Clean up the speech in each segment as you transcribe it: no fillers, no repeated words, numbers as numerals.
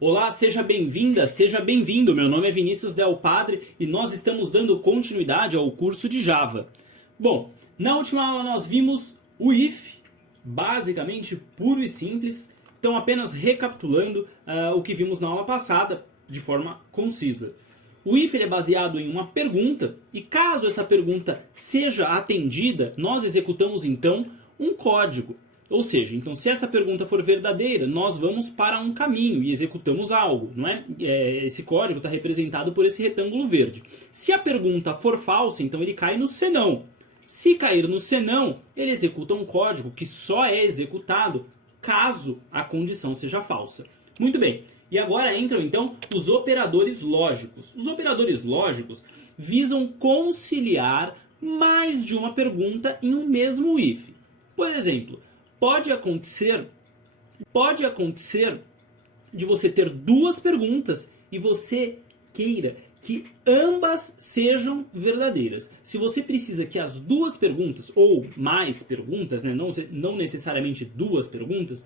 Olá, seja bem-vinda, seja bem-vindo. Meu nome é Vinícius Del Padre e nós estamos dando continuidade ao curso de Java. Bom, na última aula nós vimos o if, basicamente puro e simples. Então, apenas recapitulando o que vimos na aula passada de forma concisa. O if ele é baseado em uma pergunta e caso essa pergunta seja atendida, nós executamos então um código. Ou seja, então se essa pergunta for verdadeira, nós vamos para um caminho e executamos algo, não é? Esse código está representado por esse retângulo verde. Se a pergunta for falsa, então ele cai no senão. Se cair no senão, ele executa um código que só é executado caso a condição seja falsa. Muito bem, e agora entram então os operadores lógicos. Os operadores lógicos visam conciliar mais de uma pergunta em um mesmo if. Por exemplo, Pode acontecer de você ter duas perguntas e você queira que ambas sejam verdadeiras. Se você precisa que as duas perguntas, ou mais perguntas, né, não necessariamente duas perguntas,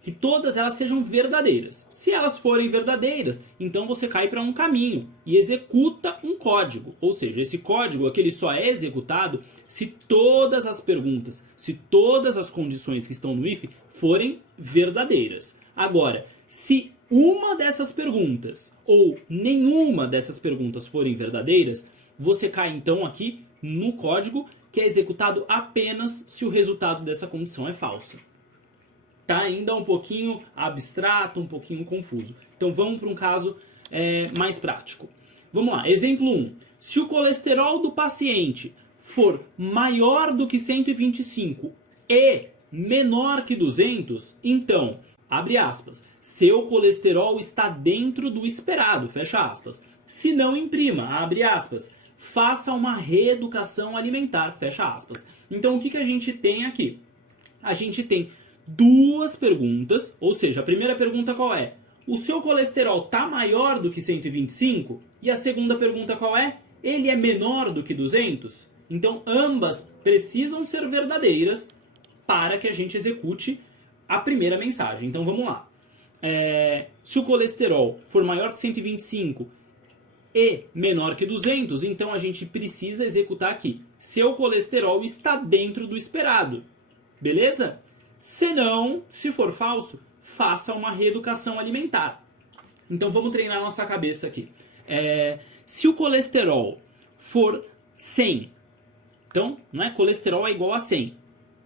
que todas elas sejam verdadeiras. Se elas forem verdadeiras, então você cai para um caminho e executa um código. Ou seja, esse código aqui ele só é executado se todas as perguntas, se todas as condições que estão no if forem verdadeiras. Agora, se uma dessas perguntas ou nenhuma dessas perguntas forem verdadeiras, você cai então aqui no código que é executado apenas se o resultado dessa condição é falsa. Tá ainda um pouquinho abstrato, um pouquinho confuso. Então vamos para um caso mais prático. Vamos lá, exemplo 1. Se o colesterol do paciente for maior do que 125 e menor que 200, então, abre aspas, seu colesterol está dentro do esperado, fecha aspas. Se não, imprima, abre aspas, faça uma reeducação alimentar, fecha aspas. Então o que a gente tem aqui? A gente tem duas perguntas, ou seja, a primeira pergunta qual é? O seu colesterol está maior do que 125? E a segunda pergunta qual é? Ele é menor do que 200? Então ambas precisam ser verdadeiras para que a gente execute a primeira mensagem. Então vamos lá. Se o colesterol for maior que 125 e menor que 200, então a gente precisa executar aqui. Seu colesterol está dentro do esperado. Beleza? Se não, se for falso, faça uma reeducação alimentar. Então vamos treinar nossa cabeça aqui. Se o colesterol for 100, então, não é? Colesterol é igual a 100.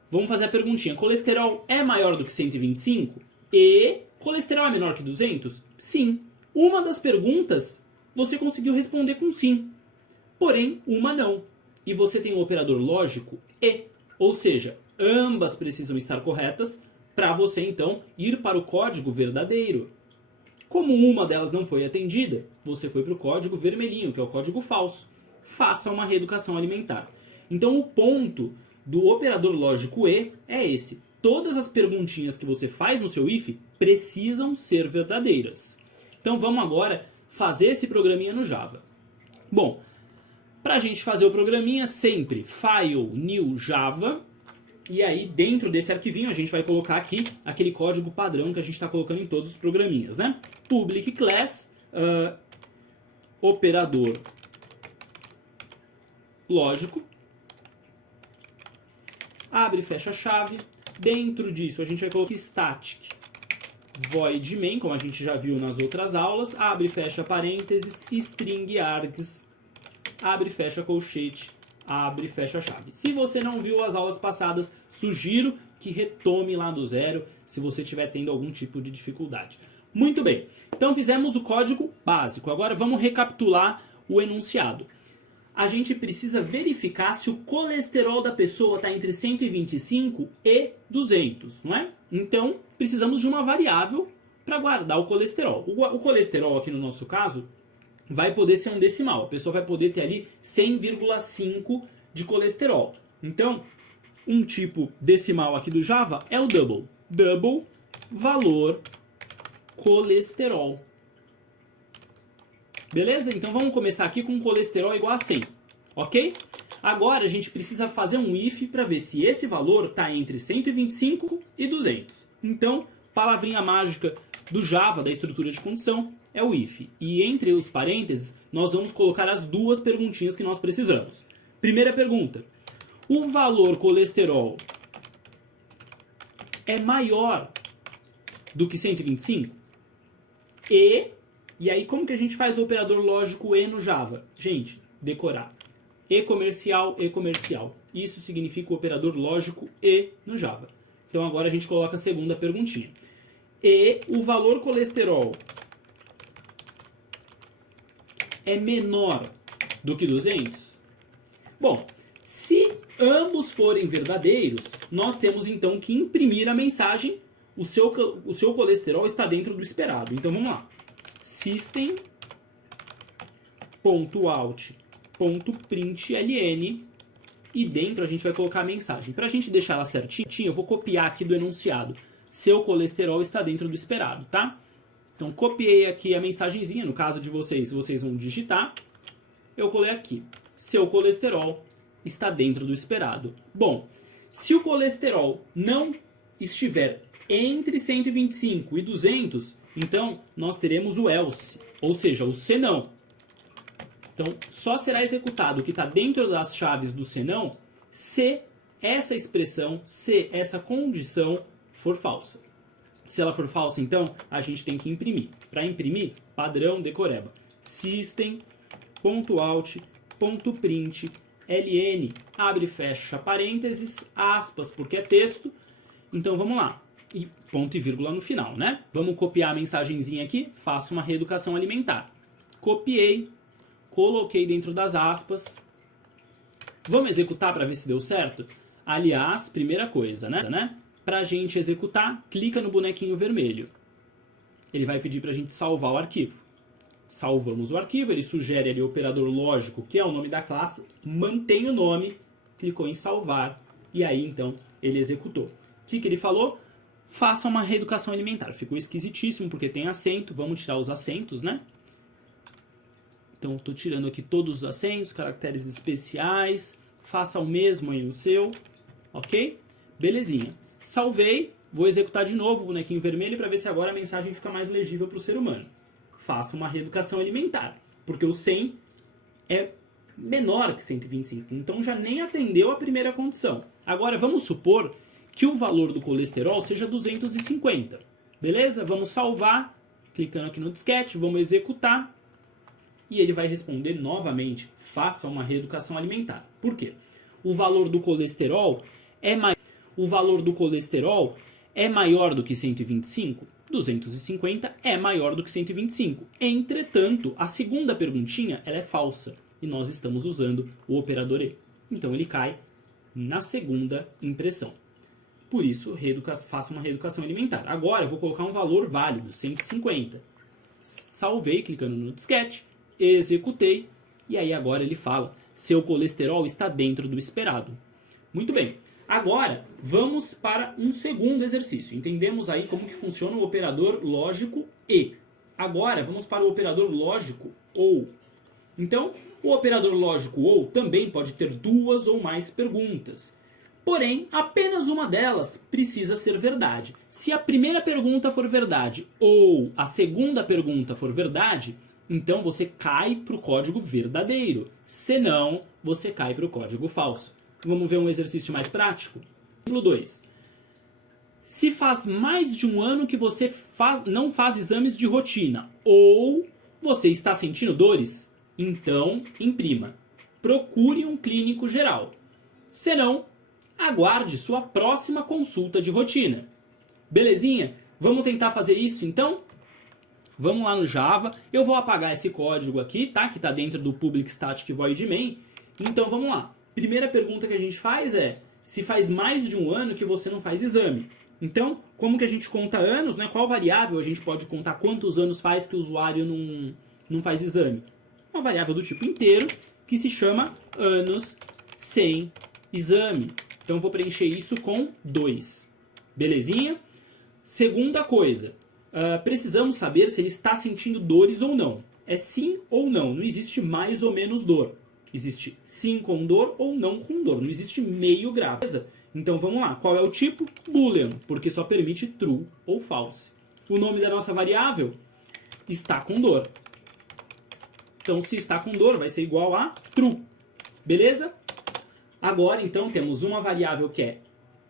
Vamos fazer a perguntinha. Colesterol é maior do que 125? E colesterol é menor que 200? Sim. Uma das perguntas você conseguiu responder com sim. Porém, uma não. E você tem o operador lógico e. Ou seja, ambas precisam estar corretas para você, então, ir para o código verdadeiro. Como uma delas não foi atendida, você foi para o código vermelhinho, que é o código falso. Faça uma reeducação alimentar. Então, o ponto do operador lógico e é esse. Todas as perguntinhas que você faz no seu if precisam ser verdadeiras. Então, vamos agora fazer esse programinha no Java. Bom, para a gente fazer o programinha, sempre file new java. E aí, dentro desse arquivinho, a gente vai colocar aqui aquele código padrão que a gente está colocando em todos os programinhas, né? Public class, operador lógico, abre e fecha a chave. Dentro disso, a gente vai colocar static void main, como a gente já viu nas outras aulas, abre e fecha parênteses, string args, abre e fecha colchete, abre e fecha a chave. Se você não viu as aulas passadas, sugiro que retome lá do zero se você estiver tendo algum tipo de dificuldade. Muito bem, então fizemos o código básico. Agora vamos recapitular o enunciado. A gente precisa verificar se o colesterol da pessoa está entre 125 e 200, não é? Então, precisamos de uma variável para guardar o colesterol. O colesterol, aqui no nosso caso, vai poder ser um decimal. A pessoa vai poder ter ali 100,5 de colesterol. Então, um tipo decimal aqui do Java é o double. Double valor colesterol. Beleza? Então vamos começar aqui com colesterol igual a 100. Ok? Agora a gente precisa fazer um if para ver se esse valor está entre 125 e 200. Então, palavrinha mágica do Java, da estrutura de condição, é o if. E entre os parênteses, nós vamos colocar as duas perguntinhas que nós precisamos. Primeira pergunta. O valor colesterol é maior do que 125? E aí como que a gente faz o operador lógico e no Java? Gente, decorar. E comercial. Isso significa o operador lógico e no Java. Então agora a gente coloca a segunda perguntinha. E o valor colesterol é menor do que 200? Bom, se ambos forem verdadeiros, nós temos então que imprimir a mensagem: o seu colesterol está dentro do esperado. Então vamos lá. System.out.println e dentro a gente vai colocar a mensagem. Para a gente deixar ela certinha, eu vou copiar aqui do enunciado: seu colesterol está dentro do esperado, tá? Então copiei aqui a mensagenzinha, no caso de vocês, vocês vão digitar. Eu colei aqui: seu colesterol está dentro do esperado. Bom, se o colesterol não estiver entre 125 e 200, então nós teremos o else, ou seja, o senão. Então, só será executado o que está dentro das chaves do senão se essa expressão, se essa condição for falsa. Se ela for falsa, então, a gente tem que imprimir. Para imprimir, padrão decoreba. System.out.println, abre e fecha parênteses, aspas, porque é texto. Então, vamos lá. E ponto e vírgula no final, né? Vamos copiar a mensagenzinha aqui, faço uma reeducação alimentar. Copiei, coloquei dentro das aspas. Vamos executar para ver se deu certo? Aliás, primeira coisa, né? Para a gente executar, clica no bonequinho vermelho. Ele vai pedir para a gente salvar o arquivo. Salvamos o arquivo, ele sugere ali o operador lógico, que é o nome da classe, mantém o nome, clicou em salvar, e aí então ele executou. O que ele falou? Faça uma reeducação alimentar. Ficou esquisitíssimo porque tem acento, vamos tirar os acentos, né? Então estou tirando aqui todos os acentos, caracteres especiais, faça o mesmo aí no seu, ok? Belezinha. Salvei, vou executar de novo o bonequinho vermelho para ver se agora a mensagem fica mais legível para o ser humano. Faça uma reeducação alimentar, porque o 100 é menor que 125, então já nem atendeu a primeira condição. Agora vamos supor que o valor do colesterol seja 250, beleza? Vamos salvar, clicando aqui no disquete, vamos executar, e ele vai responder novamente: faça uma reeducação alimentar. Por quê? O valor do colesterol é maior do que 125? 250 é maior do que 125. Entretanto, a segunda perguntinha ela é falsa e nós estamos usando o operador e. Então ele cai na segunda impressão. Por isso, faça uma reeducação alimentar. Agora eu vou colocar um valor válido, 150. Salvei clicando no disquete, executei e aí agora ele fala: seu colesterol está dentro do esperado. Muito bem. Agora, vamos para um segundo exercício. Entendemos aí como que funciona o operador lógico e. Agora, vamos para o operador lógico ou. Então, o operador lógico ou também pode ter duas ou mais perguntas. Porém, apenas uma delas precisa ser verdade. Se a primeira pergunta for verdade ou a segunda pergunta for verdade, então você cai para o código verdadeiro. Senão, você cai para o código falso. Vamos ver um exercício mais prático? Exemplo 2. Se faz mais de um ano que você não faz exames de rotina ou você está sentindo dores, então imprima: procure um clínico geral. Senão, aguarde sua próxima consulta de rotina. Belezinha? Vamos tentar fazer isso então? Vamos lá no Java. Eu vou apagar esse código aqui, tá? Que está dentro do public static void main. Então vamos lá. Primeira pergunta que a gente faz é: se faz mais de um ano que você não faz exame. Então, como que a gente conta anos, né? Qual variável a gente pode contar quantos anos faz que o usuário não faz exame? Uma variável do tipo inteiro que se chama anos sem exame. Então, eu vou preencher isso com 2. Belezinha? Segunda coisa, precisamos saber se ele está sentindo dores ou não. É sim ou não, não existe mais ou menos dor. Existe sim com dor ou não com dor. Não existe meio grau. Então vamos lá. Qual é o tipo? Boolean, porque só permite true ou false. o nome da nossa variável? Está com dor. Então, se está com dor, vai ser igual a true. Beleza? Agora, então, temos uma variável que é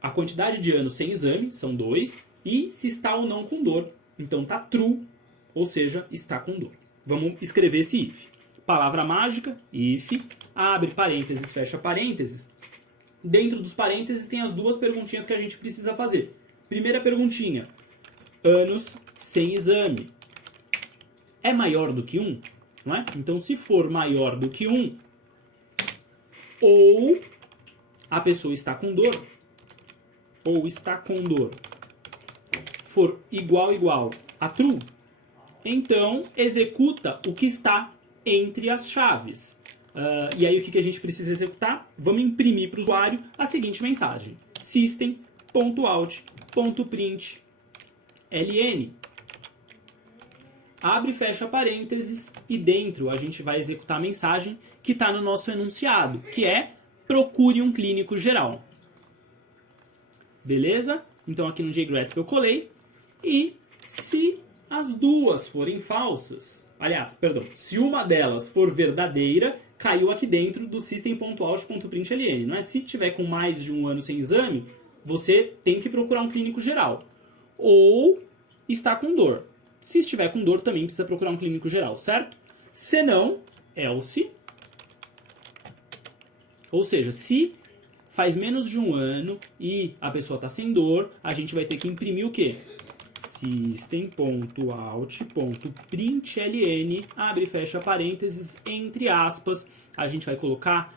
a quantidade de anos sem exame, são 2, e se está ou não com dor. Então, está true, ou seja, está com dor. Vamos escrever esse if. Palavra mágica, if, abre parênteses, fecha parênteses. Dentro dos parênteses tem as duas perguntinhas que a gente precisa fazer. Primeira perguntinha, anos sem exame. É maior do que 1? Não é? Então, se for maior do que 1, ou a pessoa está com dor, ou está com dor, for igual a true, então executa o que está entre as chaves. E aí o que a gente precisa executar? Vamos imprimir para o usuário a seguinte mensagem. System.out.println. Abre e fecha parênteses e dentro a gente vai executar a mensagem que está no nosso enunciado, que é procure um clínico geral. Beleza? Então aqui no JGrasp eu colei. E se as duas forem falsas, aliás, perdão, se uma delas for verdadeira, caiu aqui dentro do system.out.println. Não é? Se tiver com mais de 1 ano sem exame, você tem que procurar um clínico geral. Ou está com dor. Se estiver com dor, também precisa procurar um clínico geral, certo? Se não, else. Ou seja, se faz menos de 1 ano e a pessoa está sem dor, a gente vai ter que imprimir o quê? System.out.println, abre e fecha parênteses, entre aspas, a gente vai colocar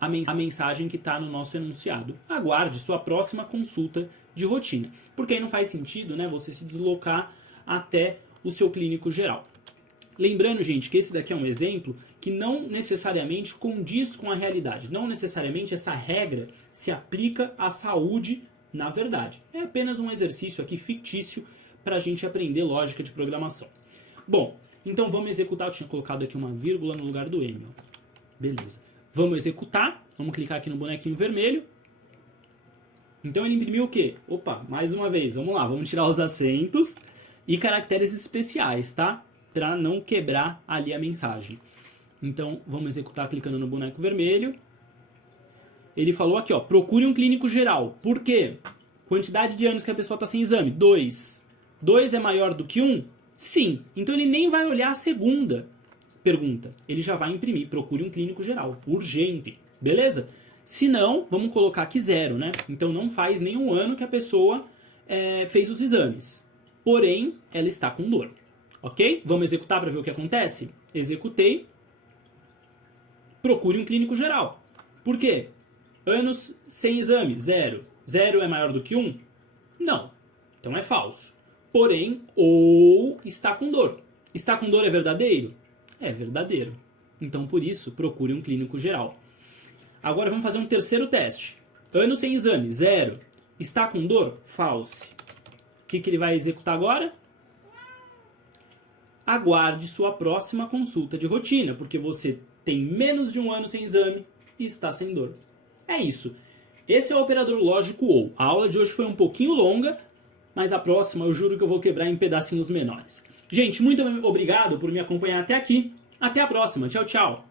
a mensagem que está no nosso enunciado. Aguarde sua próxima consulta de rotina. Porque aí não faz sentido, né, você se deslocar até o seu clínico geral. Lembrando, gente, que esse daqui é um exemplo que não necessariamente condiz com a realidade. Não necessariamente essa regra se aplica à saúde na verdade. É apenas um exercício aqui fictício para a gente aprender lógica de programação. Bom, então vamos executar. Eu tinha colocado aqui uma vírgula no lugar do M. Beleza. Vamos executar. Vamos clicar aqui no bonequinho vermelho. Então ele imprimiu o quê? Opa, mais uma vez. Vamos lá, vamos tirar os acentos e caracteres especiais, tá? Para não quebrar ali a mensagem. Então vamos executar clicando no boneco vermelho. Ele falou aqui, ó, procure um clínico geral. Por quê? Quantidade de anos que a pessoa está sem exame? 2. 2 é maior do que 1? Sim. Então ele nem vai olhar a segunda pergunta. Ele já vai imprimir, procure um clínico geral. Urgente. Beleza? Se não, vamos colocar aqui 0, né? Então não faz nenhum ano que a pessoa fez os exames. Porém, ela está com dor. Ok? Vamos executar para ver o que acontece? Executei. Procure um clínico geral. Por quê? Anos sem exame, 0. 0 é maior do que 1? Não. Então é falso. Porém, ou está com dor. Está com dor é verdadeiro? É verdadeiro. Então, por isso, procure um clínico geral. Agora vamos fazer um terceiro teste. Anos sem exame, 0. Está com dor? False. O que ele vai executar agora? Aguarde sua próxima consulta de rotina, porque você tem menos de 1 ano sem exame e está sem dor. É isso. Esse é o operador lógico OU. A aula de hoje foi um pouquinho longa, mas a próxima eu juro que eu vou quebrar em pedacinhos menores. Gente, muito obrigado por me acompanhar até aqui. Até a próxima. Tchau, tchau.